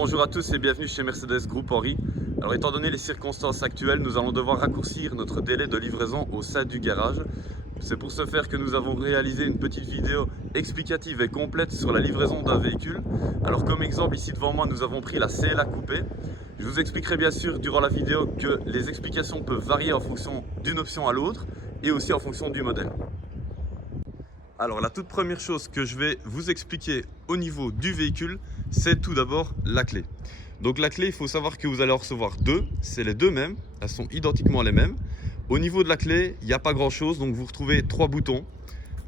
Bonjour à tous et bienvenue chez Mercedes Group Henry. Alors étant donné les circonstances actuelles, nous allons devoir raccourcir notre délai de livraison au sein du garage. C'est pour ce faire que nous avons réalisé une petite vidéo explicative et complète sur la livraison d'un véhicule. Alors comme exemple ici devant moi nous avons pris la CLA coupée. Je vous expliquerai bien sûr durant la vidéo que les explications peuvent varier en fonction d'une option à l'autre et aussi en fonction du modèle. Alors la toute première chose que je vais vous expliquer au niveau du véhicule, c'est tout d'abord la clé. Donc la clé, il faut savoir que vous allez en recevoir deux, c'est les deux mêmes, elles sont identiquement les mêmes. Au niveau de la clé, il n'y a pas grand chose, donc vous retrouvez trois boutons.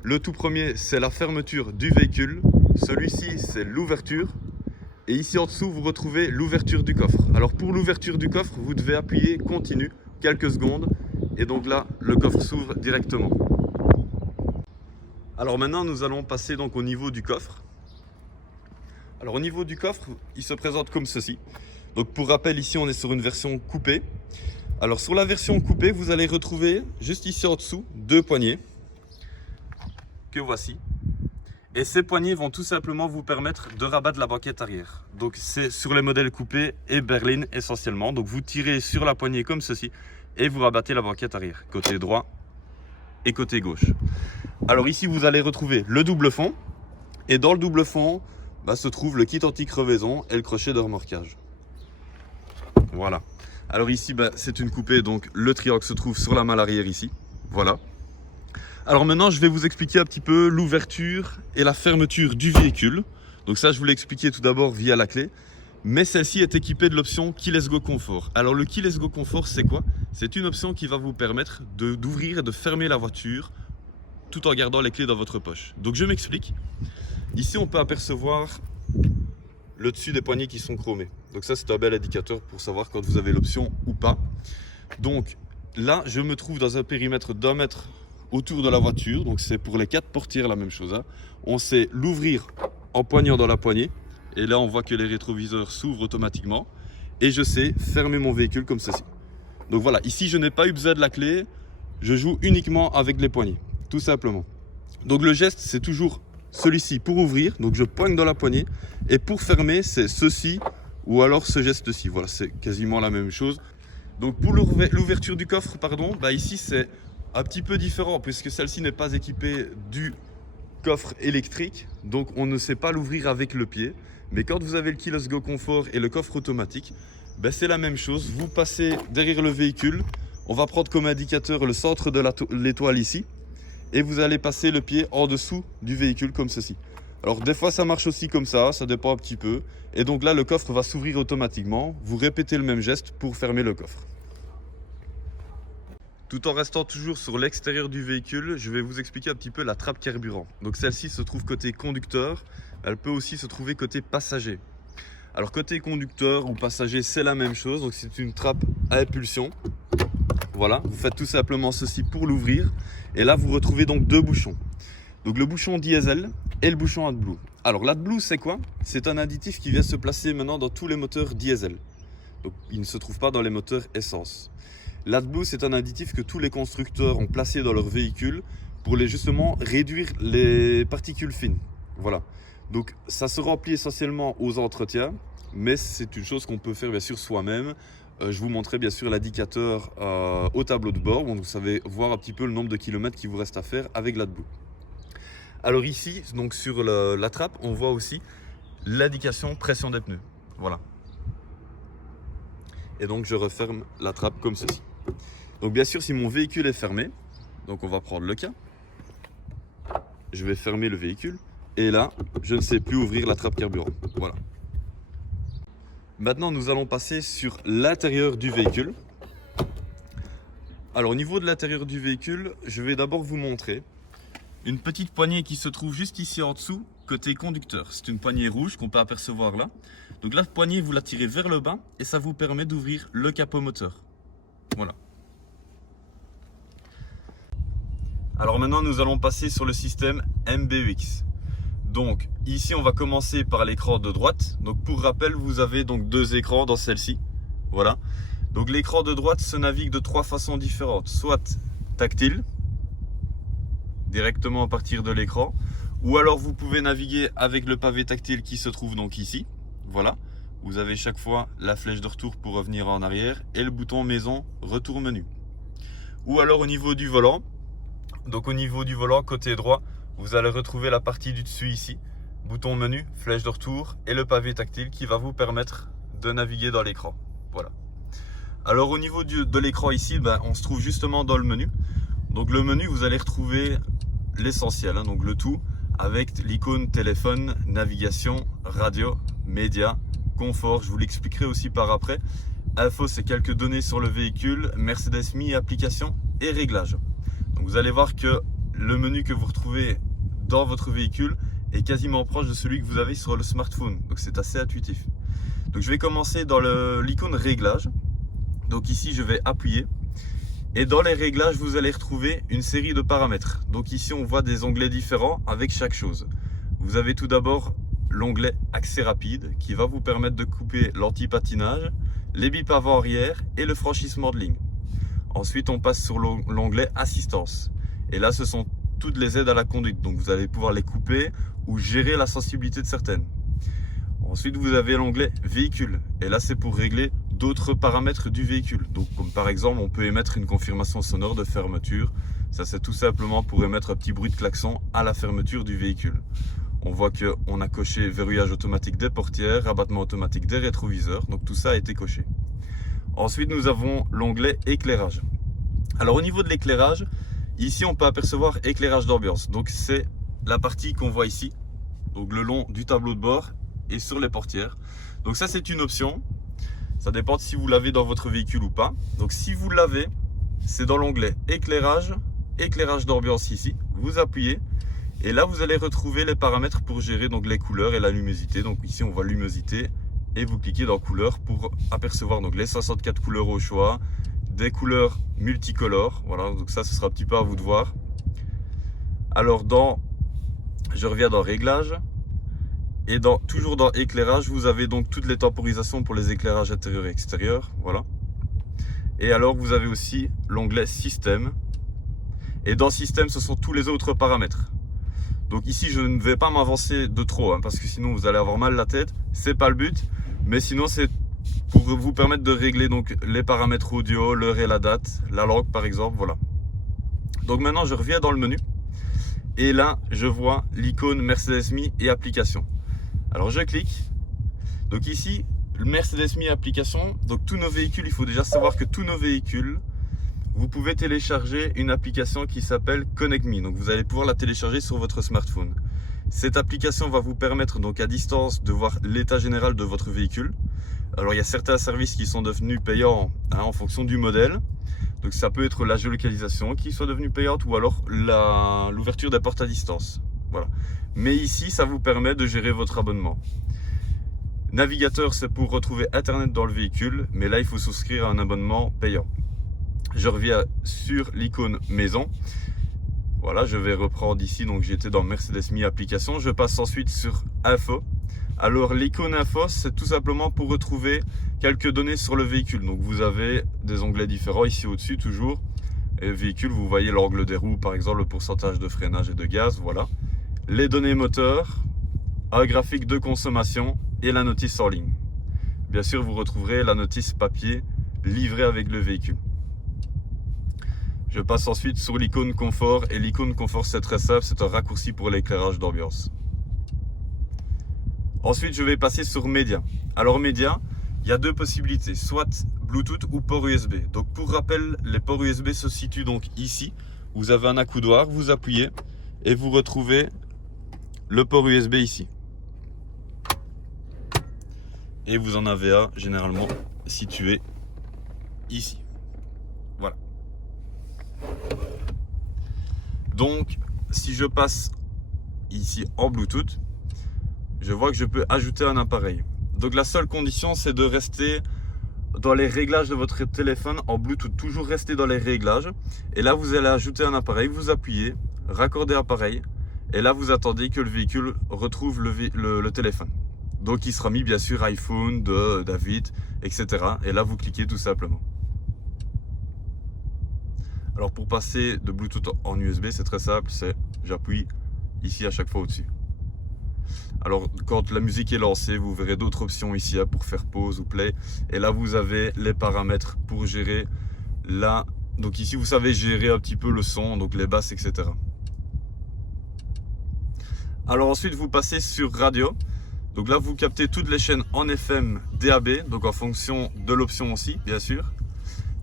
Le tout premier, c'est la fermeture du véhicule, celui-ci c'est l'ouverture. Et ici en dessous, vous retrouvez l'ouverture du coffre. Alors pour l'ouverture du coffre, vous devez appuyer continu quelques secondes et donc là, le coffre s'ouvre directement. Alors maintenant, nous allons passer donc au niveau du coffre. Alors au niveau du coffre, il se présente comme ceci. Donc pour rappel, ici on est sur une version coupée. Alors sur la version coupée, vous allez retrouver juste ici en dessous deux poignées que voici. Et ces poignées vont tout simplement vous permettre de rabattre la banquette arrière. Donc c'est sur les modèles coupés et berline essentiellement. Donc vous tirez sur la poignée comme ceci et vous rabattez la banquette arrière, côté droit et côté gauche. Alors ici vous allez retrouver le double fond et dans le double fond se trouve le kit anti-crevaison et le crochet de remorquage. Voilà. Alors ici c'est une coupée, donc le triangle se trouve sur la malle arrière ici. Voilà. Alors maintenant je vais vous expliquer un petit peu l'ouverture et la fermeture du véhicule. Donc ça je vous l'ai expliqué tout d'abord via la clé. Mais celle-ci est équipée de l'option Keyless Go Comfort. Alors le Keyless Go Comfort c'est quoi? C'est une option qui va vous permettre d'ouvrir et de fermer la voiture tout en gardant les clés dans votre poche. Donc je m'explique. Ici on peut apercevoir le dessus des poignées qui sont chromés. Donc ça c'est un bel indicateur pour savoir quand vous avez l'option ou pas. Donc là je me trouve dans un périmètre d'1 mètre autour de la voiture. Donc c'est pour les 4 portières la même chose. On sait l'ouvrir en poignant dans la poignée. Et là on voit que les rétroviseurs s'ouvrent automatiquement. Et je sais fermer mon véhicule comme ceci. Donc voilà, ici je n'ai pas eu besoin de la clé. Je joue uniquement avec les poignées, tout simplement. Donc le geste c'est toujours celui-ci pour ouvrir, donc je poigne dans la poignée, et pour fermer c'est ceci ou alors ce geste-ci. Voilà, c'est quasiment la même chose. Donc pour l'ouverture du coffre, ici c'est un petit peu différent puisque celle-ci n'est pas équipée du coffre électrique, donc on ne sait pas l'ouvrir avec le pied. Mais quand vous avez le Keyless Go Comfort et le coffre automatique, c'est la même chose. Vous passez derrière le véhicule, on va prendre comme indicateur le centre de l'étoile ici. Et vous allez passer le pied en dessous du véhicule comme ceci. Alors des fois ça marche aussi comme ça dépend un petit peu. Et donc là le coffre va s'ouvrir automatiquement. Vous répétez le même geste pour fermer le coffre. Tout en restant toujours sur l'extérieur du véhicule, je vais vous expliquer un petit peu la trappe carburant. Donc celle-ci se trouve côté conducteur, elle peut aussi se trouver côté passager. Alors côté conducteur ou passager c'est la même chose, donc c'est une trappe à impulsion. Voilà, vous faites tout simplement ceci pour l'ouvrir. Et là, vous retrouvez donc deux bouchons. Donc le bouchon diesel et le bouchon AdBlue. Alors l'AdBlue, c'est quoi? C'est un additif qui vient se placer maintenant dans tous les moteurs diesel. Donc il ne se trouve pas dans les moteurs essence. L'AdBlue, c'est un additif que tous les constructeurs ont placé dans leur véhicule pour justement réduire les particules fines. Voilà. Donc ça se remplit essentiellement aux entretiens, mais c'est une chose qu'on peut faire bien sûr soi-même. Je vous montrerai bien sûr l'indicateur au tableau de bord, donc vous savez voir un petit peu le nombre de kilomètres qu'il vous reste à faire avec l'AdBlue. Alors ici, donc sur la trappe, on voit aussi l'indication pression des pneus. Voilà. Et donc je referme la trappe comme ceci. Donc bien sûr, si mon véhicule est fermé, donc on va prendre le cas. Je vais fermer le véhicule et là, je ne sais plus ouvrir la trappe carburant. Voilà. Maintenant, nous allons passer sur l'intérieur du véhicule. Alors, au niveau de l'intérieur du véhicule, je vais d'abord vous montrer une petite poignée qui se trouve juste ici en dessous, côté conducteur. C'est une poignée rouge qu'on peut apercevoir là. Donc, la poignée, vous la tirez vers le bas et ça vous permet d'ouvrir le capot moteur. Voilà. Alors maintenant, nous allons passer sur le système MBUX. Donc ici on va commencer par l'écran de droite. Donc pour rappel, vous avez donc deux écrans dans celle-ci. Voilà. Donc l'écran de droite se navigue de trois façons différentes. Soit tactile, directement à partir de l'écran. Ou alors vous pouvez naviguer avec le pavé tactile qui se trouve donc ici. Voilà. vous avez chaque fois la flèche de retour pour revenir en arrière et le bouton maison retour menu. Ou alors au niveau du volant, donc au niveau du volant côté droit, vous allez retrouver la partie du dessus ici, bouton menu, flèche de retour et le pavé tactile qui va vous permettre de naviguer dans l'écran. Voilà. Alors au niveau de l'écran ici, on se trouve justement dans le menu. Donc le menu, vous allez retrouver l'essentiel, hein, donc le tout avec l'icône téléphone, navigation, radio, médias, confort, je vous l'expliquerai aussi par après. Info, c'est quelques données sur le véhicule, Mercedes-Me, application et réglages. Donc vous allez voir que le menu que vous retrouvez dans votre véhicule est quasiment proche de celui que vous avez sur le smartphone. Donc c'est assez intuitif. Donc je vais commencer dans l'icône réglages. Donc ici je vais appuyer. Et dans les réglages, vous allez retrouver une série de paramètres. Donc ici on voit des onglets différents avec chaque chose. Vous avez tout d'abord l'onglet accès rapide qui va vous permettre de couper l'anti-patinage, les bips avant-arrière et le franchissement de ligne. Ensuite, on passe sur l'onglet assistance. Et là, ce sont toutes les aides à la conduite. Donc, vous allez pouvoir les couper ou gérer la sensibilité de certaines. Ensuite, vous avez l'onglet véhicule. Et là, c'est pour régler d'autres paramètres du véhicule. Donc, comme par exemple, on peut émettre une confirmation sonore de fermeture. Ça, c'est tout simplement pour émettre un petit bruit de klaxon à la fermeture du véhicule. On voit qu'on a coché verrouillage automatique des portières, rabattement automatique des rétroviseurs. Donc, tout ça a été coché. Ensuite, nous avons l'onglet éclairage. Alors, au niveau de l'éclairage, ici, on peut apercevoir éclairage d'ambiance. Donc, c'est la partie qu'on voit ici, donc le long du tableau de bord et sur les portières. Donc, ça, c'est une option. Ça dépend de si vous l'avez dans votre véhicule ou pas. Donc, si vous l'avez, c'est dans l'onglet éclairage, éclairage d'ambiance ici. Vous appuyez et là, vous allez retrouver les paramètres pour gérer donc les couleurs et la luminosité. Donc, ici, on voit luminosité. Et vous cliquez dans couleurs pour apercevoir donc les 64 couleurs au choix, des couleurs multicolores. Voilà, donc ça, ce sera un petit peu à vous de voir. Alors, je reviens dans réglages et toujours dans éclairage, vous avez donc toutes les temporisations pour les éclairages intérieurs et extérieurs. Voilà. Et alors, vous avez aussi l'onglet système. Et dans système, ce sont tous les autres paramètres. Donc ici, je ne vais pas m'avancer de trop, hein, parce que sinon vous allez avoir mal la tête. C'est pas le but. Mais sinon, c'est pour vous permettre de régler donc les paramètres audio, l'heure et la date, la langue par exemple, voilà. Donc maintenant, je reviens dans le menu. Et là, je vois l'icône Mercedes-Me et application. Alors, je clique. Donc ici, le Mercedes-Me application. Donc tous nos véhicules, il faut déjà savoir que tous nos véhicules, vous pouvez télécharger une application qui s'appelle Connect Me. Donc vous allez pouvoir la télécharger sur votre smartphone. Cette application va vous permettre donc à distance de voir l'état général de votre véhicule. Alors il y a certains services qui sont devenus payants en fonction du modèle. Donc ça peut être la géolocalisation qui soit devenue payante ou alors l'ouverture des portes à distance. Voilà. Mais ici, ça vous permet de gérer votre abonnement. Navigateur, c'est pour retrouver Internet dans le véhicule, mais là il faut souscrire à un abonnement payant. Je reviens sur l'icône maison. Voilà, je vais reprendre ici, donc j'étais dans Mercedes-Me application. Je passe ensuite sur info. Alors l'icône info, c'est tout simplement pour retrouver quelques données sur le véhicule. Donc vous avez des onglets différents ici au-dessus toujours. Et véhicule, vous voyez l'angle des roues, par exemple le pourcentage de freinage et de gaz, voilà. Les données moteurs, un graphique de consommation et la notice en ligne. Bien sûr, vous retrouverez la notice papier livrée avec le véhicule. Je passe ensuite sur l'icône confort et l'icône confort, c'est très simple, c'est un raccourci pour l'éclairage d'ambiance. Ensuite, je vais passer sur médias. Alors médias, il y a deux possibilités, soit Bluetooth ou port USB. Donc pour rappel, les ports USB se situent donc ici. Vous avez un accoudoir, vous appuyez et vous retrouvez le port USB ici. Et vous en avez un généralement situé ici. Voilà. Donc, si je passe ici en Bluetooth, je vois que je peux ajouter un appareil. Donc la seule condition, c'est de rester dans les réglages de votre téléphone en Bluetooth. Toujours rester dans les réglages. Et là, vous allez ajouter un appareil, vous appuyez, raccorder appareil. Et là, vous attendez que le véhicule retrouve le téléphone. Donc il sera mis bien sûr iPhone, David, etc. Et là, vous cliquez tout simplement. Alors pour passer de Bluetooth en USB, c'est très simple, j'appuie ici à chaque fois au-dessus. Alors quand la musique est lancée, vous verrez d'autres options ici pour faire pause ou play. Et là vous avez les paramètres pour gérer la... Donc ici vous savez gérer un petit peu le son, donc les basses, etc. Alors ensuite vous passez sur radio. Donc là vous captez toutes les chaînes en FM, DAB, donc en fonction de l'option aussi bien sûr.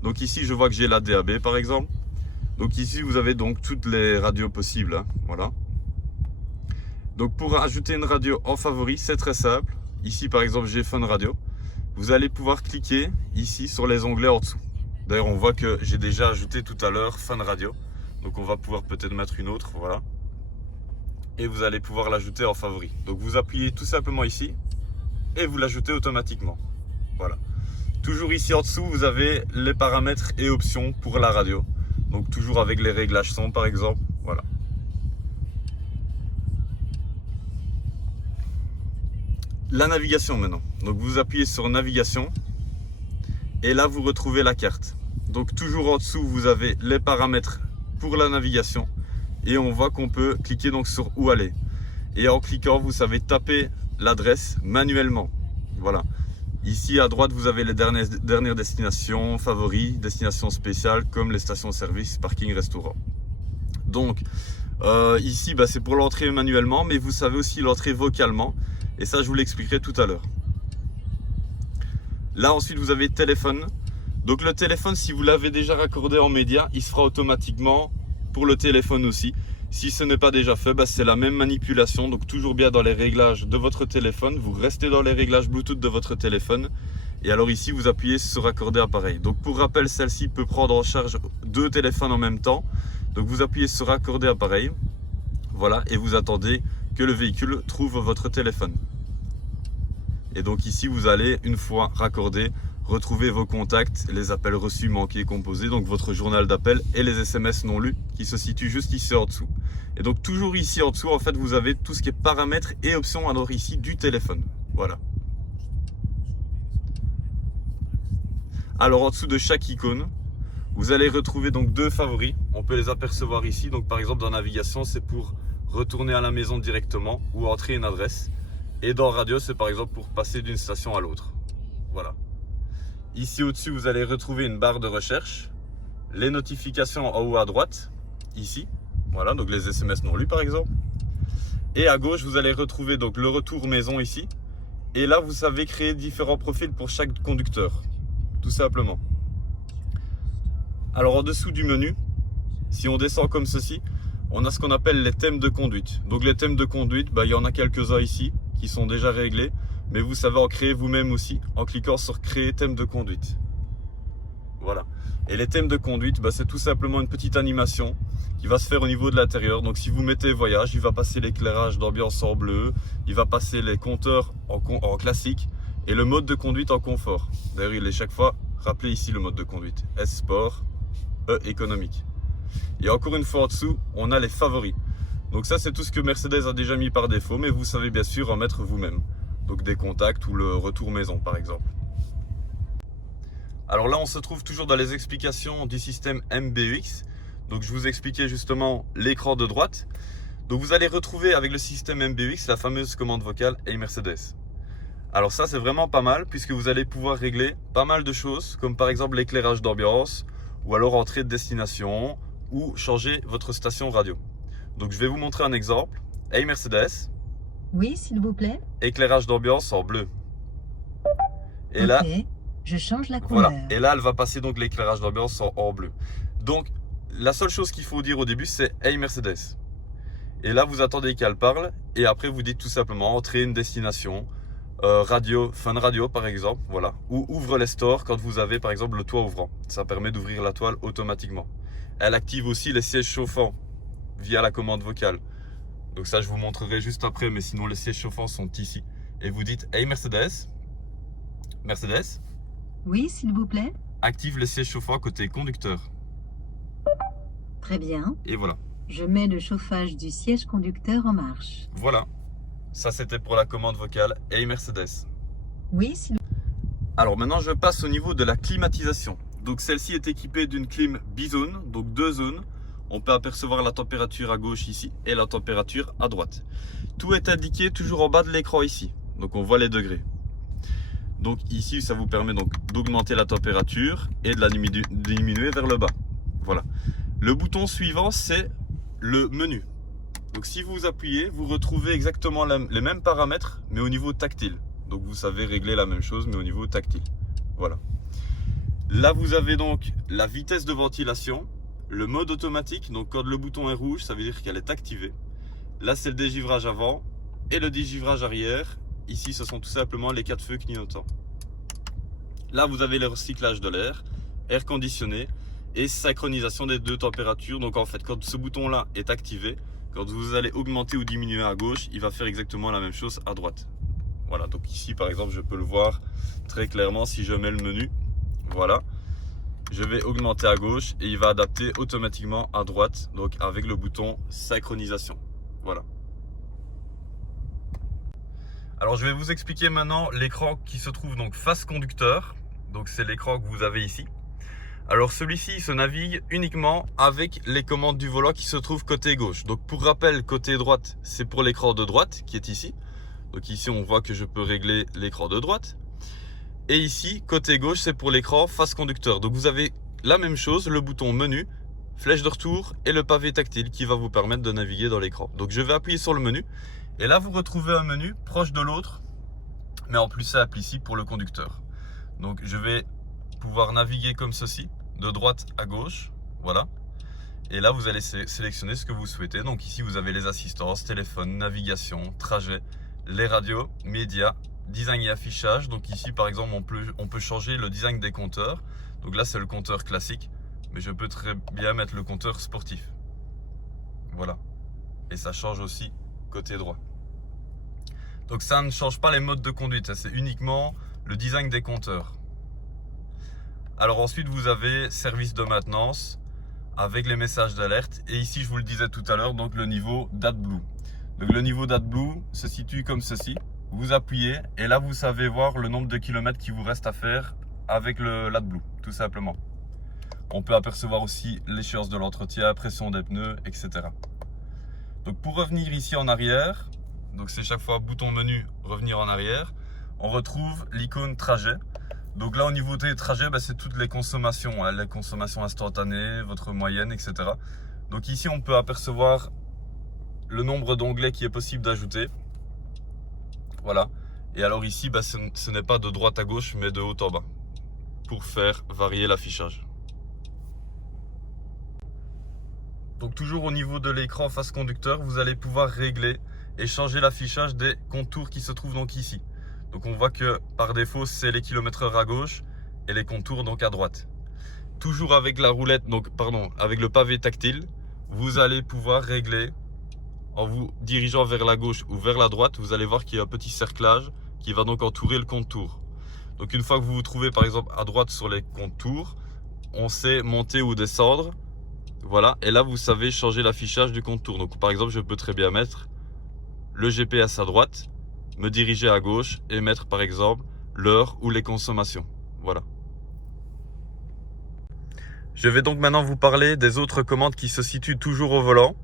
Donc ici je vois que j'ai la DAB par exemple. Donc ici vous avez donc toutes les radios possibles, hein, voilà. Donc pour ajouter une radio en favori, c'est très simple. Ici par exemple j'ai Fun Radio. Vous allez pouvoir cliquer ici sur les onglets en dessous. D'ailleurs on voit que j'ai déjà ajouté tout à l'heure Fun Radio. Donc on va pouvoir peut-être mettre une autre, voilà. Et vous allez pouvoir l'ajouter en favori. Donc vous appuyez tout simplement ici et vous l'ajoutez automatiquement. Voilà. Toujours ici en dessous vous avez les paramètres et options pour la radio. Donc toujours avec les réglages son par exemple, voilà. La navigation maintenant. Donc vous appuyez sur navigation et là vous retrouvez la carte. Donc toujours en dessous vous avez les paramètres pour la navigation et on voit qu'on peut cliquer donc sur où aller. Et en cliquant vous savez taper l'adresse manuellement. Voilà. Ici à droite vous avez les dernières destinations, favoris, destinations spéciales comme les stations-service, parking, restaurant. Donc ici c'est pour l'entrée manuellement, mais vous savez aussi l'entrée vocalement. Et ça, je vous l'expliquerai tout à l'heure. Là, ensuite, vous avez téléphone. Donc le téléphone, si vous l'avez déjà raccordé en média, il se fera automatiquement pour le téléphone aussi. Si ce n'est pas déjà fait, c'est la même manipulation. Donc toujours bien dans les réglages de votre téléphone. Vous restez dans les réglages Bluetooth de votre téléphone. Et alors ici, vous appuyez sur raccorder appareil. Donc pour rappel, celle-ci peut prendre en charge 2 téléphones en même temps. Donc vous appuyez sur raccorder appareil. Voilà, et vous attendez que le véhicule trouve votre téléphone. Et donc ici vous allez, une fois raccordé, retrouver vos contacts, les appels reçus, manqués, composés, donc votre journal d'appel et les SMS non lus qui se situent juste ici en dessous. Et donc toujours ici en dessous en fait vous avez tout ce qui est paramètres et options alors ici du téléphone. Voilà. Alors en dessous de chaque icône, vous allez retrouver donc 2 favoris. On peut les apercevoir ici. Donc par exemple dans navigation c'est pour retourner à la maison directement ou entrer une adresse. Et dans radio, c'est par exemple pour passer d'une station à l'autre. Voilà. Ici au-dessus, vous allez retrouver une barre de recherche. Les notifications en haut à droite, ici. Voilà, donc les SMS non lus par exemple. Et à gauche, vous allez retrouver donc le retour maison ici. Et là, vous savez créer différents profils pour chaque conducteur. Tout simplement. Alors en dessous du menu, si on descend comme ceci, on a ce qu'on appelle les thèmes de conduite. Donc les thèmes de conduite, il y en a quelques-uns ici qui sont déjà réglés, mais vous savez en créer vous-même aussi en cliquant sur créer thème de conduite. Voilà. Et les thèmes de conduite, c'est tout simplement une petite animation qui va se faire au niveau de l'intérieur. Donc si vous mettez voyage, il va passer l'éclairage d'ambiance en bleu, il va passer les compteurs en classique et le mode de conduite en confort. D'ailleurs, il est chaque fois rappelé ici le mode de conduite. S sport, E économique. Et encore une fois en dessous, on a les favoris. Donc ça c'est tout ce que Mercedes a déjà mis par défaut, mais vous savez bien sûr en mettre vous-même. Donc des contacts ou le retour maison par exemple. Alors là on se trouve toujours dans les explications du système MBUX. Donc je vous expliquais justement l'écran de droite. Donc vous allez retrouver avec le système MBUX la fameuse commande vocale Hey Mercedes. Alors ça c'est vraiment pas mal puisque vous allez pouvoir régler pas mal de choses comme par exemple l'éclairage d'ambiance ou alors entrée de destination ou changer votre station radio. Donc je vais vous montrer un exemple. Hey Mercedes. Oui, s'il vous plaît. Éclairage d'ambiance en bleu. Et ok, là, je change la couleur. voilà. Et là, elle va passer donc l'éclairage d'ambiance en bleu. Donc, la seule chose qu'il faut dire au début, c'est Hey Mercedes. Et là, vous attendez qu'elle parle. Et après, vous dites tout simplement entrer une destination. Radio, Fun Radio par exemple. Voilà. Ou ouvre les stores quand vous avez par exemple le toit ouvrant. Ça permet d'ouvrir la toile automatiquement. Elle active aussi les sièges chauffants via la commande vocale. Donc ça je vous montrerai juste après, mais sinon les sièges chauffants sont ici. Et vous dites Hey Mercedes. Mercedes. Oui, s'il vous plaît. Active les sièges chauffants côté conducteur. Très bien. Et voilà. Je mets le chauffage du siège conducteur en marche. Voilà. Ça c'était pour la commande vocale Hey Mercedes. Oui, s'il vous plaît. Alors maintenant je passe au niveau de la climatisation. Donc celle-ci est équipée d'une clim bizone, donc 2 zones. on peut apercevoir la température à gauche ici et la température à droite. Tout est indiqué toujours en bas de l'écran ici. Donc on voit les degrés. Donc ici, ça vous permet donc d'augmenter la température et de la diminuer vers le bas. Voilà. Le bouton suivant, c'est le menu. Donc si vous appuyez, vous retrouvez exactement les mêmes paramètres, mais au niveau tactile. Donc vous savez régler la même chose, mais au niveau tactile. Voilà. Là, vous avez donc la vitesse de ventilation, le mode automatique. Donc quand le bouton est rouge, ça veut dire qu'elle est activée. Là, c'est le dégivrage avant et le dégivrage arrière. Ici, ce sont tout simplement les 4 feux clignotants. Là, vous avez le recyclage de l'air, air conditionné et synchronisation des deux températures. Donc en fait, quand ce bouton-là est activé, quand vous allez augmenter ou diminuer à gauche, il va faire exactement la même chose à droite. Voilà, donc ici par exemple, je peux le voir très clairement si je mets le menu. Voilà, je vais augmenter à gauche et il va adapter automatiquement à droite, donc avec le bouton synchronisation. Voilà. Alors je vais vous expliquer maintenant l'écran qui se trouve donc face conducteur. Donc c'est l'écran que vous avez ici. Alors celui-ci il se navigue uniquement avec les commandes du volant qui se trouvent côté gauche. Donc pour rappel, côté droite, c'est pour l'écran de droite qui est ici. Donc ici on voit que je peux régler l'écran de droite. Et ici, côté gauche, c'est pour l'écran face conducteur. Donc vous avez la même chose, le bouton menu, flèche de retour et le pavé tactile qui va vous permettre de naviguer dans l'écran. Donc je vais appuyer sur le menu. Et là vous retrouvez un menu proche de l'autre, mais en plus simple ici pour le conducteur. Donc je vais pouvoir naviguer comme ceci, de droite à gauche, voilà. Et là vous allez sélectionner ce que vous souhaitez. Donc ici vous avez les assistances, téléphone, navigation, trajet, les radios, médias, design et affichage. Donc ici par exemple on peut changer le design des compteurs. Donc là c'est le compteur classique, mais je peux très bien mettre le compteur sportif. Voilà. Et ça change aussi côté droit. Donc ça ne change pas les modes de conduite, c'est uniquement le design des compteurs. Alors ensuite vous avez service de maintenance avec les messages d'alerte. Et ici je vous le disais tout à l'heure, donc le niveau d'AdBlue. Donc le niveau d'AdBlue se situe comme ceci. Vous appuyez et là vous savez voir le nombre de kilomètres qui vous reste à faire avec l'AdBlue, tout simplement. On peut apercevoir aussi l'échéance de l'entretien, pression des pneus, etc. Donc pour revenir ici en arrière, donc c'est chaque fois bouton menu, revenir en arrière, on retrouve l'icône trajet. Donc là au niveau des trajets, c'est toutes les consommations, hein, les consommations instantanées, votre moyenne, etc. Donc ici on peut apercevoir le nombre d'onglets qui est possible d'ajouter. Voilà. Et alors ici, ce n'est pas de droite à gauche, mais de haut en bas, pour faire varier l'affichage. Donc toujours au niveau de l'écran face conducteur, vous allez pouvoir régler et changer l'affichage des contours qui se trouvent donc ici. Donc on voit que par défaut, c'est les kilomètres-heure à gauche et les contours donc à droite. Toujours avec la roulette, avec le pavé tactile, vous allez pouvoir régler en vous dirigeant vers la gauche ou vers la droite. Vous allez voir qu'il y a un petit cerclage qui va donc entourer le contour. Donc une fois que vous vous trouvez par exemple à droite sur les contours, on sait monter ou descendre. Voilà, et là vous savez changer l'affichage du contour. Donc par exemple, je peux très bien mettre le GPS à droite, me diriger à gauche et mettre par exemple l'heure ou les consommations. Voilà. Je vais donc maintenant vous parler des autres commandes qui se situent toujours au volant.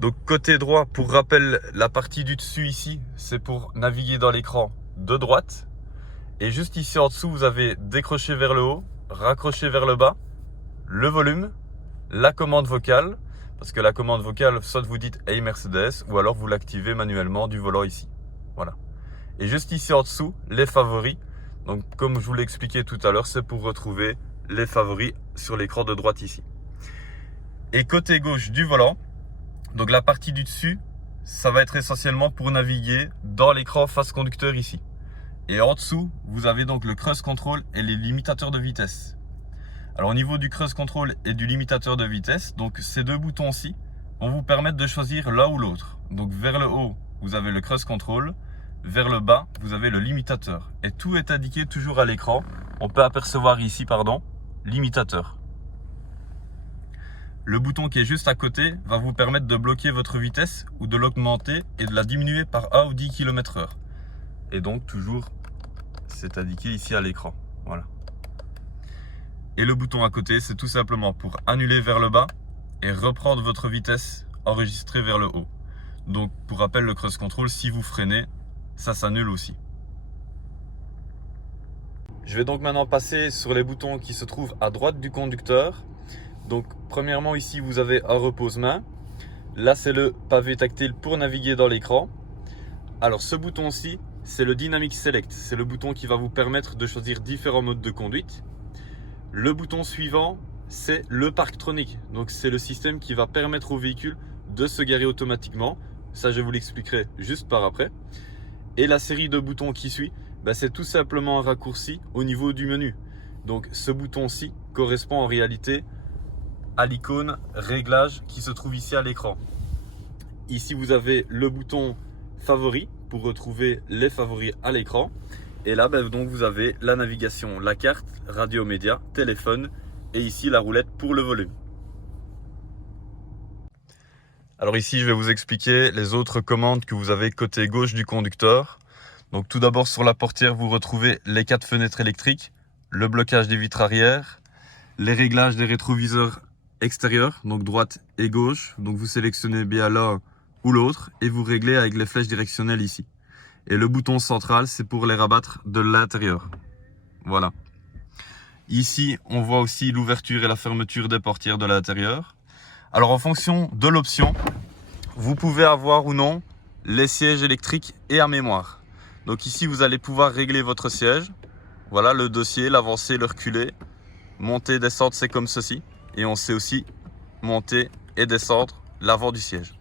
Donc côté droit, pour rappel, la partie du dessus ici, c'est pour naviguer dans l'écran de droite. Et juste ici en dessous, vous avez décrocher vers le haut, raccrocher vers le bas, le volume, la commande vocale, parce que la commande vocale, soit vous dites Hey Mercedes, ou alors vous l'activez manuellement du volant ici. Voilà. Et juste ici en dessous, les favoris. Donc comme je vous l'ai expliqué tout à l'heure, c'est pour retrouver les favoris sur l'écran de droite ici. Et côté gauche du volant, donc la partie du dessus, ça va être essentiellement pour naviguer dans l'écran face conducteur ici. Et en dessous, vous avez donc le cruise control et les limitateurs de vitesse. Alors au niveau du cruise control et du limitateur de vitesse, donc ces deux boutons-ci vont vous permettre de choisir l'un ou l'autre. Donc vers le haut, vous avez le cruise control, vers le bas, vous avez le limitateur. Et tout est indiqué toujours à l'écran. On peut apercevoir ici, limitateur. Le bouton qui est juste à côté va vous permettre de bloquer votre vitesse ou de l'augmenter et de la diminuer par 1 ou 10 km/h. Et donc toujours, c'est indiqué ici à l'écran. Voilà. Et le bouton à côté, c'est tout simplement pour annuler vers le bas et reprendre votre vitesse enregistrée vers le haut. Donc pour rappel, le cruise control, si vous freinez, ça s'annule aussi. Je vais donc maintenant passer sur les boutons qui se trouvent à droite du conducteur. Donc premièrement ici vous avez un repose-main. Là c'est le pavé tactile pour naviguer dans l'écran. Alors ce bouton-ci, c'est le Dynamic Select. C'est le bouton qui va vous permettre de choisir différents modes de conduite. Le bouton suivant, c'est le Parktronic. Donc c'est le système qui va permettre au véhicule de se garer automatiquement. Ça je vous l'expliquerai juste par après. Et la série de boutons qui suit, c'est tout simplement un raccourci au niveau du menu. Donc ce bouton-ci correspond en réalité à l'icône réglage qui se trouve ici à l'écran. Ici vous avez le bouton favori pour retrouver les favoris à l'écran. Et là donc vous avez la navigation, la carte, radio média, téléphone et ici la roulette pour le volume. Alors ici je vais vous expliquer les autres commandes que vous avez côté gauche du conducteur. Donc tout d'abord sur la portière vous retrouvez les 4 fenêtres électriques, le blocage des vitres arrière, les réglages des rétroviseurs extérieurs, donc droite et gauche. Donc vous sélectionnez bien l'un ou l'autre et vous réglez avec les flèches directionnelles ici. Et le bouton central c'est pour les rabattre de l'intérieur. Voilà. Ici on voit aussi l'ouverture et la fermeture des portières de l'intérieur. Alors en fonction de l'option, vous pouvez avoir ou non les sièges électriques et à mémoire. Donc ici vous allez pouvoir régler votre siège. Voilà le dossier, l'avancer, le reculer. Monter, descendre, c'est comme ceci. Et on sait aussi monter et descendre l'avant du siège.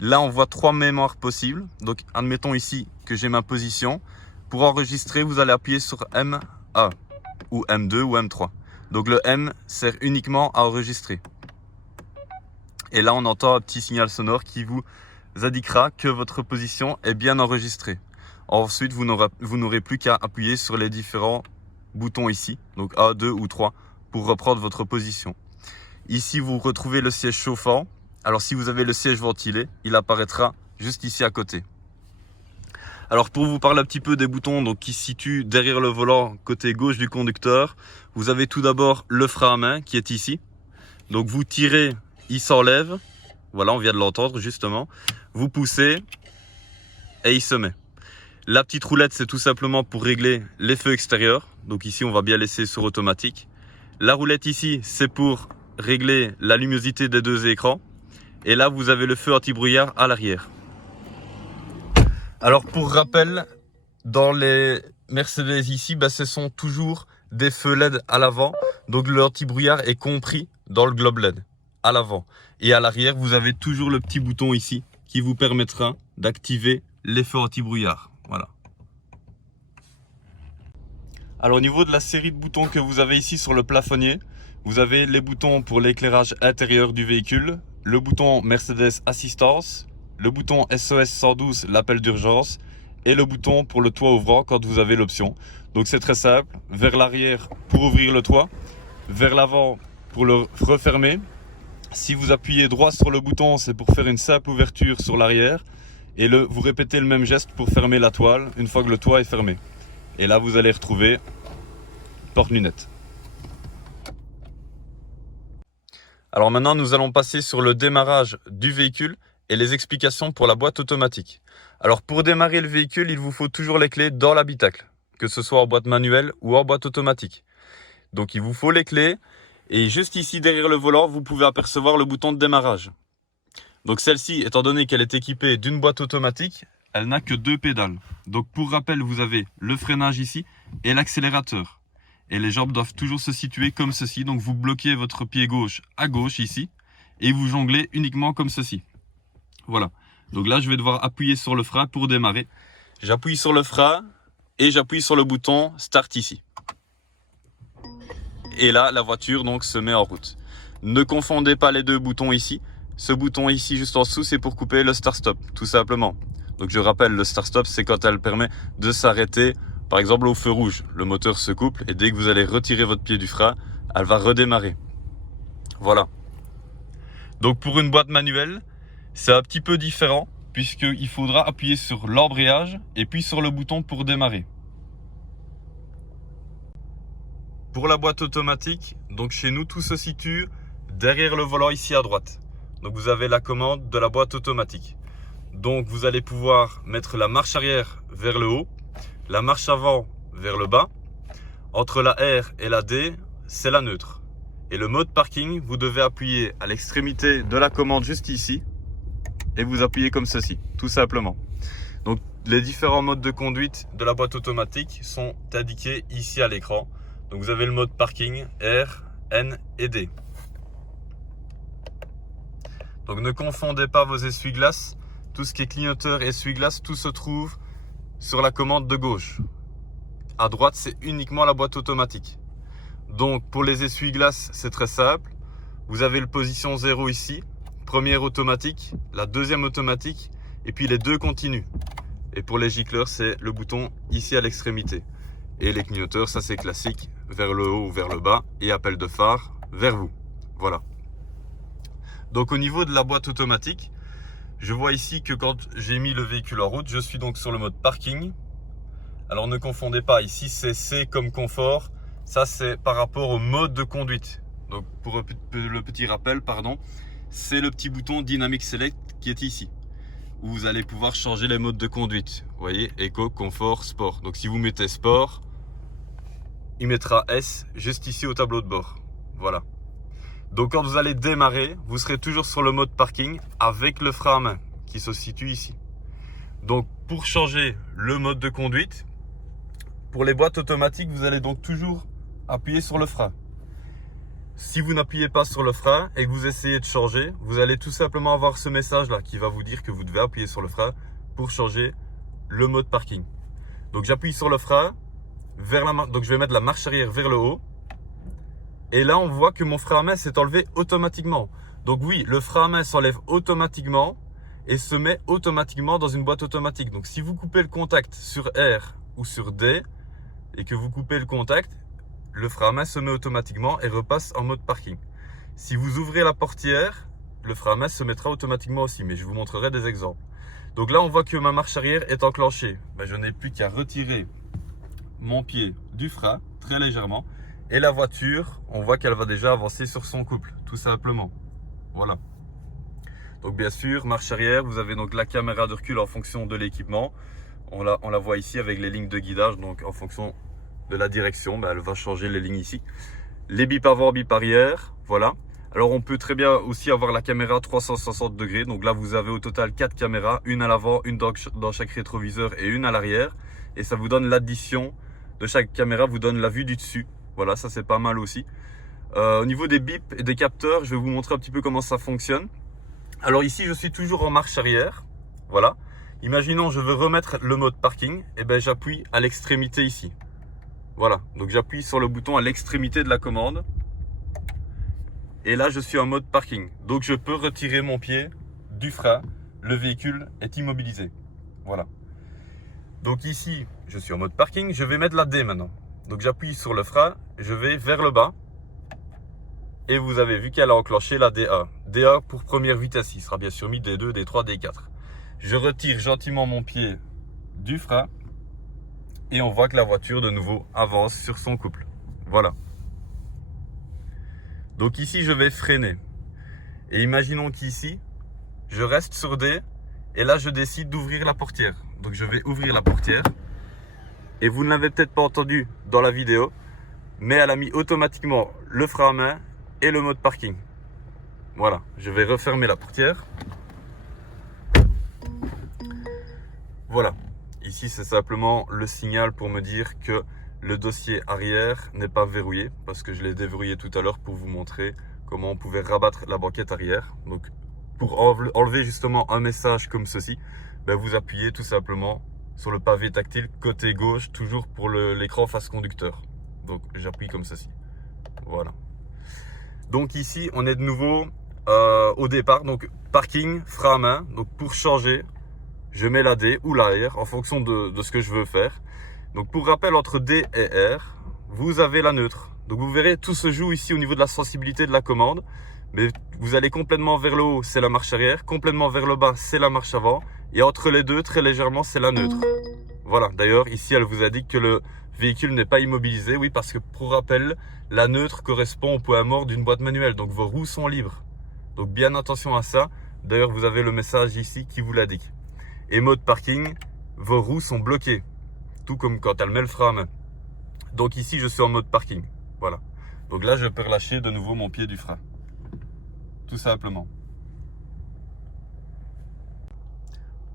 Là on voit 3 mémoires possibles. Donc admettons ici que j'ai ma position. Pour enregistrer vous allez appuyer sur M1 ou M2 ou M3. Donc le M sert uniquement à enregistrer. Et là on entend un petit signal sonore qui vous indiquera que votre position est bien enregistrée. Ensuite, vous n'aurez plus qu'à appuyer sur les différents boutons ici, donc 1, 2 ou 3, pour reprendre votre position. Ici, vous retrouvez le siège chauffant. Alors, si vous avez le siège ventilé, il apparaîtra juste ici à côté. Alors, pour vous parler un petit peu des boutons donc, qui se situent derrière le volant, côté gauche du conducteur, vous avez tout d'abord le frein à main qui est ici. Donc, vous tirez, il s'enlève. Voilà, on vient de l'entendre justement. Vous poussez et il se met. La petite roulette, c'est tout simplement pour régler les feux extérieurs. Donc ici, on va bien laisser sur automatique. La roulette ici, c'est pour régler la luminosité des 2 écrans. Et là, vous avez le feu anti-brouillard à l'arrière. Alors, pour rappel, dans les Mercedes ici, ce sont toujours des feux LED à l'avant. Donc l'anti-brouillard est compris dans le globe LED à l'avant. Et à l'arrière, vous avez toujours le petit bouton ici qui vous permettra d'activer les feux anti-brouillard. Voilà. Alors au niveau de la série de boutons que vous avez ici sur le plafonnier, vous avez les boutons pour l'éclairage intérieur du véhicule, le bouton Mercedes Assistance, le bouton SOS 112, l'appel d'urgence, et le bouton pour le toit ouvrant quand vous avez l'option. Donc c'est très simple, vers l'arrière pour ouvrir le toit, vers l'avant pour le refermer. Si vous appuyez droit sur le bouton, c'est pour faire une simple ouverture sur l'arrière. Et vous répétez le même geste pour fermer la toile une fois que le toit est fermé. Et là, vous allez retrouver porte-lunettes. Alors maintenant, nous allons passer sur le démarrage du véhicule et les explications pour la boîte automatique. Alors pour démarrer le véhicule, il vous faut toujours les clés dans l'habitacle, que ce soit en boîte manuelle ou en boîte automatique. Donc il vous faut les clés et juste ici derrière le volant, vous pouvez apercevoir le bouton de démarrage. Donc celle-ci, étant donné qu'elle est équipée d'une boîte automatique, elle n'a que 2 pédales. Donc pour rappel, vous avez le freinage ici et l'accélérateur. Et les jambes doivent toujours se situer comme ceci. Donc vous bloquez votre pied gauche à gauche ici et vous jonglez uniquement comme ceci. Voilà. Donc là, je vais devoir appuyer sur le frein pour démarrer. J'appuie sur le frein et j'appuie sur le bouton Start ici. Et là, la voiture donc se met en route. Ne confondez pas les 2 boutons ici. Ce bouton ici juste en dessous, c'est pour couper le start-stop, tout simplement. Donc je rappelle, le start-stop, c'est quand elle permet de s'arrêter, par exemple au feu rouge. Le moteur se couple et dès que vous allez retirer votre pied du frein, elle va redémarrer. Voilà. Donc pour une boîte manuelle, c'est un petit peu différent puisqu'il faudra appuyer sur l'embrayage et puis sur le bouton pour démarrer. Pour la boîte automatique, donc chez nous, tout se situe derrière le volant ici à droite. Donc vous avez la commande de la boîte automatique. Donc vous allez pouvoir mettre la marche arrière vers le haut, la marche avant vers le bas. Entre la R et la D, c'est la neutre. Et le mode parking, vous devez appuyer à l'extrémité de la commande juste ici et vous appuyez comme ceci, tout simplement. Donc les différents modes de conduite de la boîte automatique sont indiqués ici à l'écran. Donc vous avez le mode parking, R, N et D. Donc ne confondez pas vos essuie-glaces. Tout ce qui est clignoteur et essuie-glace, tout se trouve sur la commande de gauche. À droite, c'est uniquement la boîte automatique. Donc pour les essuie-glaces, c'est très simple. Vous avez le position 0 ici, première automatique, la deuxième automatique et puis les deux continus. Et pour les gicleurs, c'est le bouton ici à l'extrémité. Et les clignoteurs, ça c'est classique, vers le haut ou vers le bas et appel de phare vers vous. Voilà. Donc au niveau de la boîte automatique, je vois ici que quand j'ai mis le véhicule en route, je suis donc sur le mode parking. Alors ne confondez pas, ici c'est C comme confort, ça c'est par rapport au mode de conduite. Donc pour le petit rappel, pardon, c'est le petit bouton Dynamic Select qui est ici, où vous allez pouvoir changer les modes de conduite. Vous voyez, Eco, Confort, Sport. Donc si vous mettez Sport, il mettra S juste ici au tableau de bord. Voilà. Donc quand vous allez démarrer, vous serez toujours sur le mode parking avec le frein à main qui se situe ici. Donc pour changer le mode de conduite, pour les boîtes automatiques, vous allez donc toujours appuyer sur le frein. Si vous n'appuyez pas sur le frein et que vous essayez de changer, vous allez tout simplement avoir ce message là qui va vous dire que vous devez appuyer sur le frein pour changer le mode parking. Donc j'appuie sur le frein, donc je vais mettre la marche arrière vers le haut. Et là on voit que mon frein à main s'est enlevé automatiquement. Donc oui, le frein à main s'enlève automatiquement et se met automatiquement dans une boîte automatique. Donc si vous coupez le contact sur R ou sur D et que vous coupez le contact, le frein à main se met automatiquement et repasse en mode parking. Si vous ouvrez la portière, le frein à main se mettra automatiquement aussi, mais je vous montrerai des exemples. Donc là, on voit que ma marche arrière est enclenchée. Je n'ai plus qu'à retirer mon pied du frein, très légèrement. Et la voiture, on voit qu'elle va déjà avancer sur son couple, tout simplement. Voilà. Donc bien sûr, marche arrière, vous avez donc la caméra de recul en fonction de l'équipement. On la voit ici avec les lignes de guidage, donc en fonction de la direction, elle va changer les lignes ici. Les bips avant, bip arrière, voilà. Alors on peut très bien aussi avoir la caméra 360 degrés. Donc là vous avez au total 4 caméras, une à l'avant, une dans chaque rétroviseur et une à l'arrière. Et ça vous donne l'addition de chaque caméra, vous donne la vue du dessus. Voilà, ça c'est pas mal aussi. Au niveau des bips et des capteurs, je vais vous montrer un petit peu comment ça fonctionne. Alors ici je suis toujours en marche arrière, voilà. Imaginons je veux remettre le mode parking, et j'appuie à l'extrémité ici. Voilà, donc j'appuie sur le bouton à l'extrémité de la commande. Et là, je suis en mode parking. Donc, je peux retirer mon pied du frein. Le véhicule est immobilisé. Voilà. Donc ici, je suis en mode parking. Je vais mettre la D maintenant. Donc, j'appuie sur le frein. Je vais vers le bas. Et vous avez vu qu'elle a enclenché la DA. DA pour première vitesse. Il sera bien sûr mis D2, D3, D4. Je retire gentiment mon pied du frein. Et on voit que la voiture de nouveau avance sur son couple. Voilà. Donc ici je vais freiner. Et imaginons qu'ici, je reste sur D. Et là je décide d'ouvrir la portière. Donc je vais ouvrir la portière. Et vous ne l'avez peut-être pas entendu dans la vidéo. Mais elle a mis automatiquement le frein à main et le mode parking. Voilà. Je vais refermer la portière. Voilà. Ici, c'est simplement le signal pour me dire que le dossier arrière n'est pas verrouillé parce que je l'ai déverrouillé tout à l'heure pour vous montrer comment on pouvait rabattre la banquette arrière. Donc, pour enlever justement un message comme ceci, vous appuyez tout simplement sur le pavé tactile côté gauche, toujours pour l'écran face conducteur. Donc, j'appuie comme ceci. Voilà. Donc ici, on est de nouveau au départ. Donc, parking, frein à main. Donc, pour changer, je mets la D ou la R en fonction de ce que je veux faire. Donc pour rappel, entre D et R, vous avez la neutre. Donc vous verrez, tout se joue ici au niveau de la sensibilité de la commande. Mais vous allez complètement vers le haut, c'est la marche arrière. Complètement vers le bas, c'est la marche avant. Et entre les deux, très légèrement, c'est la neutre. Voilà, d'ailleurs, ici, elle vous indique que le véhicule n'est pas immobilisé. Oui, parce que pour rappel, la neutre correspond au point mort d'une boîte manuelle. Donc vos roues sont libres. Donc bien attention à ça. D'ailleurs, vous avez le message ici qui vous l'indique. Et mode parking, vos roues sont bloquées. Tout comme quand elle met le frein à main. Donc ici, je suis en mode parking. Voilà. Donc là, je peux relâcher de nouveau mon pied du frein. Tout simplement.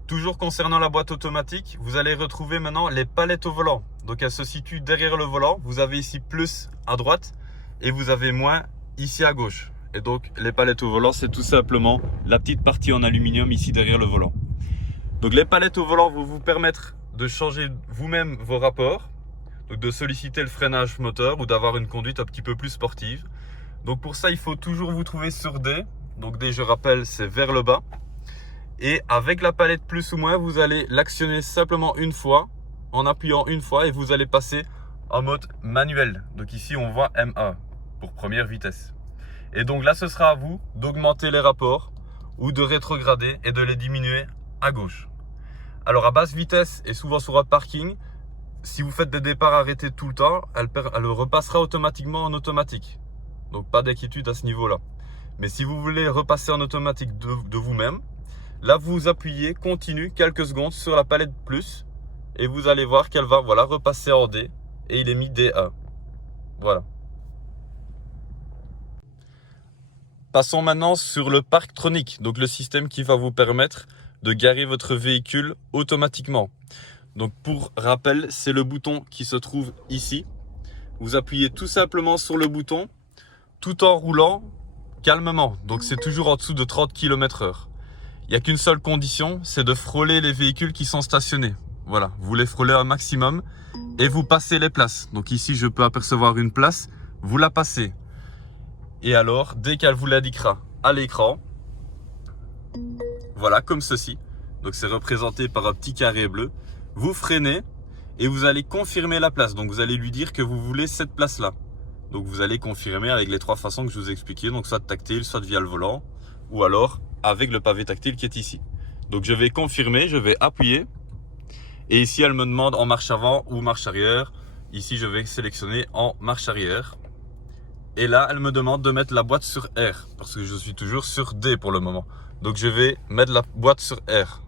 Toujours concernant la boîte automatique, vous allez retrouver maintenant les palettes au volant. Donc elles se situent derrière le volant. Vous avez ici plus à droite et vous avez moins ici à gauche. Et donc les palettes au volant, c'est tout simplement la petite partie en aluminium ici derrière le volant. Donc les palettes au volant vont vous permettre de changer vous-même vos rapports. Donc de solliciter le freinage moteur ou d'avoir une conduite un petit peu plus sportive. Donc pour ça, il faut toujours vous trouver sur D. Donc D, je rappelle, c'est vers le bas. Et avec la palette plus ou moins, vous allez l'actionner simplement une fois, en appuyant une fois et vous allez passer en mode manuel. Donc ici, on voit M1 pour première vitesse. Et donc là, ce sera à vous d'augmenter les rapports ou de rétrograder et de les diminuer à gauche. Alors à basse vitesse et souvent sur un parking, si vous faites des départs arrêtés tout le temps, elle repassera automatiquement en automatique. Donc pas d'inquiétude à ce niveau-là. Mais si vous voulez repasser en automatique de vous-même, là, vous appuyez continue quelques secondes sur la palette plus et vous allez voir qu'elle va repasser en D et il est mis D1. Voilà. Passons maintenant sur le Parktronic, donc le système qui va vous permettre de garer votre véhicule automatiquement. Donc pour rappel, c'est le bouton qui se trouve ici. Vous appuyez tout simplement sur le bouton tout en roulant calmement. Donc c'est toujours en dessous de 30 km/h. Il n'y a qu'une seule condition, c'est de frôler les véhicules qui sont stationnés. Voilà, vous les frôlez un maximum et vous passez les places. Donc ici, je peux apercevoir une place, vous la passez. Et alors, dès qu'elle vous l'indiquera à l'écran, voilà, comme ceci. Donc c'est représenté par un petit carré bleu. Vous freinez et vous allez confirmer la place. Donc vous allez lui dire que vous voulez cette place-là. Donc vous allez confirmer avec les trois façons que je vous ai expliquées. Donc soit tactile, soit via le volant ou alors avec le pavé tactile qui est ici. Donc je vais confirmer, je vais appuyer. Et ici elle me demande en marche avant ou marche arrière. Ici je vais sélectionner en marche arrière. Et là elle me demande de mettre la boîte sur R. Parce que je suis toujours sur D pour le moment. Donc je vais mettre la boîte sur R.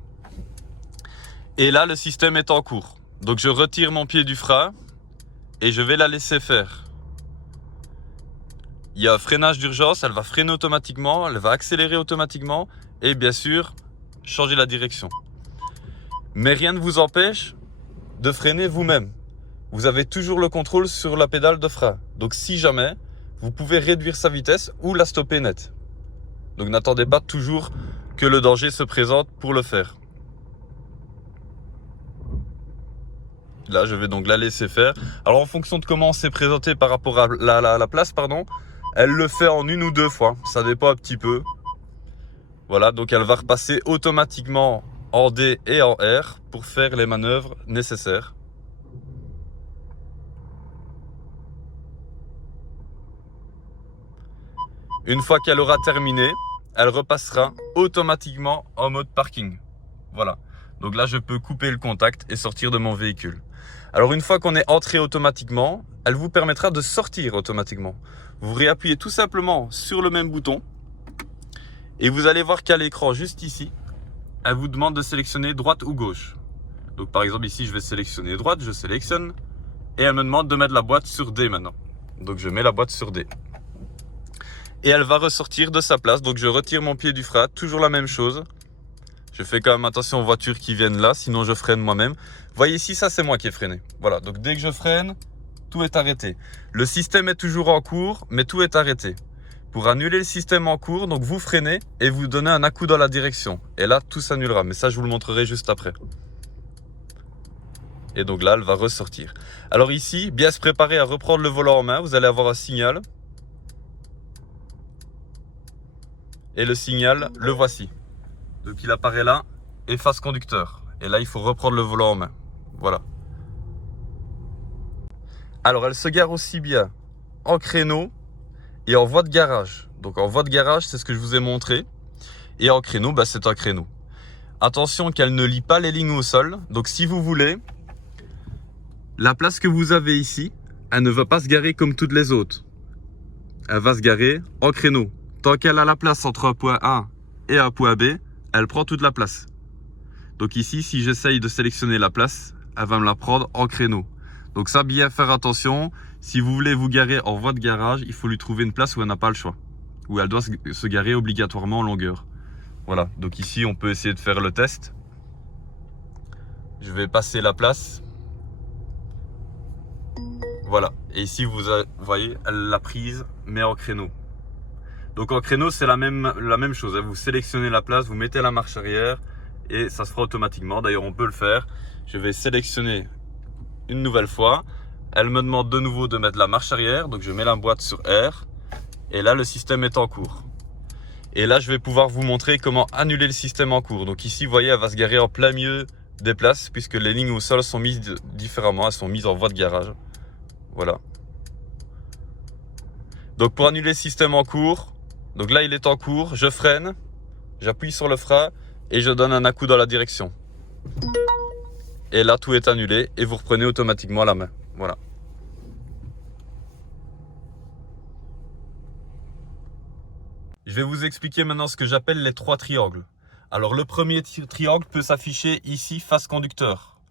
Et là le système est en cours. Donc je retire mon pied du frein. Et je vais la laisser faire. Il y a un freinage d'urgence, elle va freiner automatiquement, elle va accélérer automatiquement et bien sûr changer la direction. Mais rien ne vous empêche de freiner vous-même. Vous avez toujours le contrôle sur la pédale de frein. Donc si jamais, vous pouvez réduire sa vitesse ou la stopper net. Donc n'attendez pas toujours que le danger se présente pour le faire. Là, je vais donc la laisser faire. Alors en fonction de comment on s'est présenté par rapport à la place, elle le fait en une ou deux fois, ça dépend un petit peu. Voilà, donc elle va repasser automatiquement en D et en R pour faire les manœuvres nécessaires. Une fois qu'elle aura terminé, elle repassera automatiquement en mode parking. Voilà, donc là je peux couper le contact et sortir de mon véhicule. Alors une fois qu'on est entré automatiquement, elle vous permettra de sortir automatiquement. Vous réappuyez tout simplement sur le même bouton et vous allez voir qu'à l'écran juste ici, elle vous demande de sélectionner droite ou gauche. Donc par exemple ici je vais sélectionner droite, je sélectionne et elle me demande de mettre la boîte sur D maintenant. Donc je mets la boîte sur D. Et elle va ressortir de sa place, donc je retire mon pied du frein, toujours la même chose. Je fais quand même attention aux voitures qui viennent là, sinon je freine moi-même. Vous voyez ici, ça c'est moi qui ai freiné. Voilà, donc dès que je freine, tout est arrêté. Le système est toujours en cours, mais tout est arrêté. Pour annuler le système en cours, donc vous freinez et vous donnez un à-coup dans la direction. Et là, tout s'annulera, mais ça je vous le montrerai juste après. Et donc là, elle va ressortir. Alors ici, bien se préparer à reprendre le volant en main, vous allez avoir un signal. Et le signal, le voici. Donc il apparaît là, efface conducteur. Et là, il faut reprendre le volant en main. Voilà. Alors, elle se gare aussi bien en créneau et en voie de garage. Donc en voie de garage, c'est ce que je vous ai montré. Et en créneau, c'est un créneau. Attention qu'elle ne lie pas les lignes au sol. Donc si vous voulez, la place que vous avez ici, elle ne va pas se garer comme toutes les autres. Elle va se garer en créneau. Tant qu'elle a la place entre un point A et un point B, elle prend toute la place. Donc ici, si j'essaye de sélectionner la place, elle va me la prendre en créneau. Donc ça, bien faire attention. Si vous voulez vous garer en voie de garage, il faut lui trouver une place où elle n'a pas le choix. Où elle doit se garer obligatoirement en longueur. Voilà, donc ici, on peut essayer de faire le test. Je vais passer la place. Voilà, et ici, vous voyez, elle l'a prise, mais en créneau. Donc en créneau, c'est la même chose. Vous sélectionnez la place, vous mettez la marche arrière et ça se fera automatiquement. D'ailleurs, on peut le faire. Je vais sélectionner une nouvelle fois. Elle me demande de nouveau de mettre la marche arrière. Donc je mets la boîte sur R. Et là, le système est en cours. Et là, je vais pouvoir vous montrer comment annuler le système en cours. Donc ici, vous voyez, elle va se garer en plein milieu des places puisque les lignes au sol sont mises différemment. Elles sont mises en voie de garage. Voilà. Donc pour annuler le système en cours, donc là il est en cours, je freine, j'appuie sur le frein et je donne un à-coup dans la direction. Et là tout est annulé et vous reprenez automatiquement la main. Voilà. Je vais vous expliquer maintenant ce que j'appelle les 3 triangles. Alors le premier triangle peut s'afficher ici face conducteur.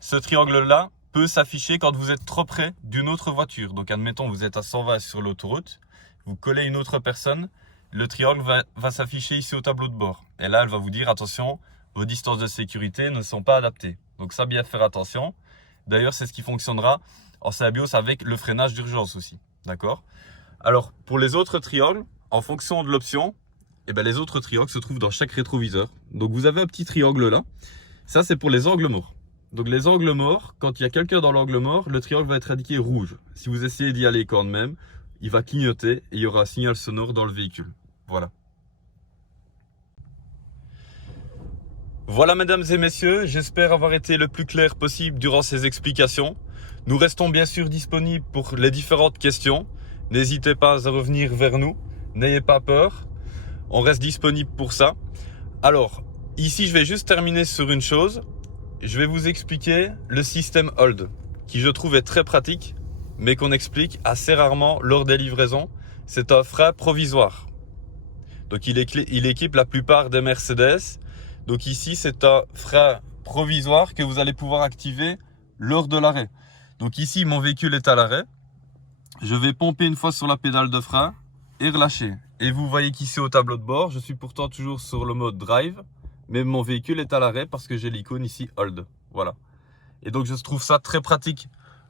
Ce triangle-là peut s'afficher quand vous êtes trop près d'une autre voiture. Donc admettons vous êtes à 120 sur l'autoroute, vous collez une autre personne, le triangle va s'afficher ici au tableau de bord. Et là elle va vous dire attention, vos distances de sécurité ne sont pas adaptées. Donc ça, bien faire attention. D'ailleurs c'est ce qui fonctionnera en CABIOS avec le freinage d'urgence aussi. D'accord? Alors pour les autres triangles, en fonction de l'option, les autres triangles se trouvent dans chaque rétroviseur. Donc vous avez un petit triangle là, ça c'est pour les angles morts. Donc les angles morts, quand il y a quelqu'un dans l'angle mort, le triangle va être indiqué rouge. Si vous essayez d'y aller quand même, il va clignoter et il y aura un signal sonore dans le véhicule. Voilà. Voilà mesdames et messieurs, j'espère avoir été le plus clair possible durant ces explications. Nous restons bien sûr disponibles pour les différentes questions. N'hésitez pas à revenir vers nous, n'ayez pas peur, on reste disponible pour ça. Alors, ici je vais juste terminer sur une chose. Je vais vous expliquer le système Hold, qui je trouve est très pratique, mais qu'on explique assez rarement lors des livraisons. C'est un frein provisoire. Donc il équipe la plupart des Mercedes. Donc ici c'est un frein provisoire que vous allez pouvoir activer lors de l'arrêt. Donc ici mon véhicule est à l'arrêt. Je vais pomper une fois sur la pédale de frein et relâcher. Et vous voyez qu'ici au tableau de bord, je suis pourtant toujours sur le mode drive. Mais mon véhicule est à l'arrêt parce que j'ai l'icône ici Hold. Voilà. Et donc je trouve ça très pratique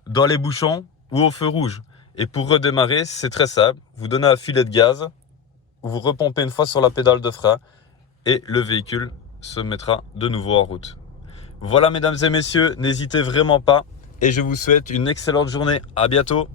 dans les bouchons ou au feu rouge. Et pour redémarrer, c'est très simple. Vous donnez un filet de gaz, vous repompez une fois sur la pédale de frein et le véhicule se mettra de nouveau en route. Voilà mesdames et messieurs, n'hésitez vraiment pas et je vous souhaite une excellente journée. À bientôt.